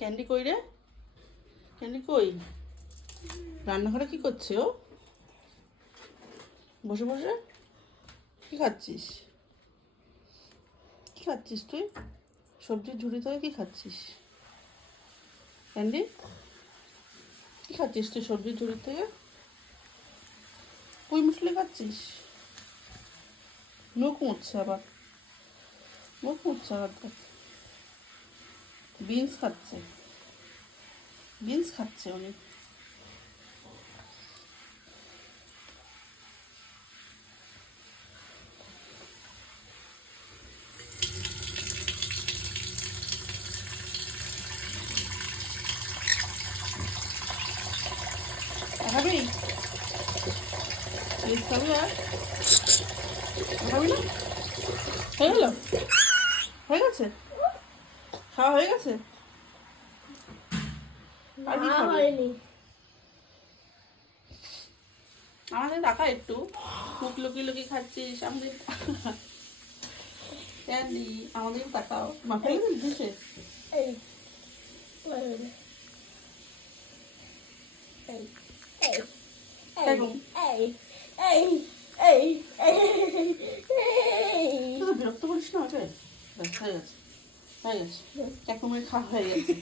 Candy কই রে? Candy কই? রান্নাঘরে কি করছে ও? বসে বসে কি খাচ্ছিস? কি খাচ্ছিস তুই? সবজির ঝুড়ি থেকে কি খাচ্ছিস? ক্যান্ডি কি খাচ্ছিস তুই সবজির ঝুড়ি থেকে? পুঁই মুসলি খাচ্ছিস? মুখ মুছছে আবার, মুখ মুছছে আবার দেখ। বিনস খাচ্ছে, বিনস খাচ্ছে উনি। খাবি? বিনস খাবি আর খাবি না? হয়ে গেল? হয়ে গেছে? খাওয়া হয়ে গেছে? আর কি খাবি? হয়নি। আমাদের টাকা একটু মুখ লুকিয়ে লুকিয়ে খাচ্ছিস আমাদের। ক্যান্ডি আমাদের তাকাও, মাথায় দিছে। এই হয়নি। এই এই দেখুন এই এই এই এই তুই তো বিরক্ত করিস না ওকে। ব্যাস হয়ে গেছে, হয়ে গেছে, এক মিনিট খাওয়া হয়ে গেছে।